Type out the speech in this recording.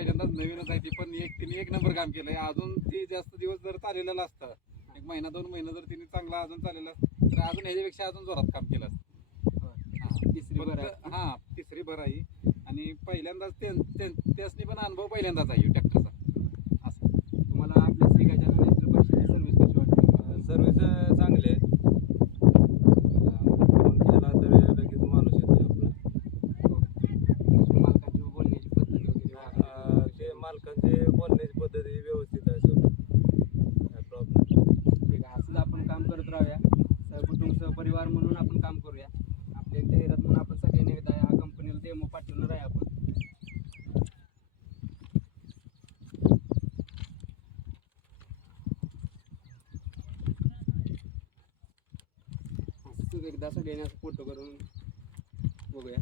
पहिल्यांदाच नवीनच आहे ती, पण तिने एक नंबर काम केलंय. अजून ती जास्त दिवस जर चाललेलं असतं, एक महिना 2 महिने जर तिने चांगला अजून चाललेला असतं, तर अजून ह्याच्यापेक्षा अजून जोरात काम केलं असतं. तिसरी भर आहे. हा, तिसरी भर आहे. आणि पहिल्यांदाच त्यासनी पण अनुभव पहिल्यांदाच आहे ट्रॅक्टरचा. असं तुम्हाला आपल्या श्री गजानन इतर परिषदेची सर्व्हिस कशी वाटते? सर्व्हिस चांगली आहे. फोन केला तर लगेच माणूस येतो आपला. मालकांची बोलण्याची पद्धत वगैरे ते मालकांची बोलण्याची पद्धती व्यवस्थित आहे सर, काय प्रॉब्लेम. ठीक आहे. असंच आपण काम करत राहूया, सहकुटुंब सहपरिवार म्हणून आपण काम करूया. आपल्या जाहिरात म्हणून आपण सगळ्यांनी एकदा या कंपनीला डेमो पाठवणार आहे आपण. असं एकदा सगळ्यांनी असं फोटो करून बघूया.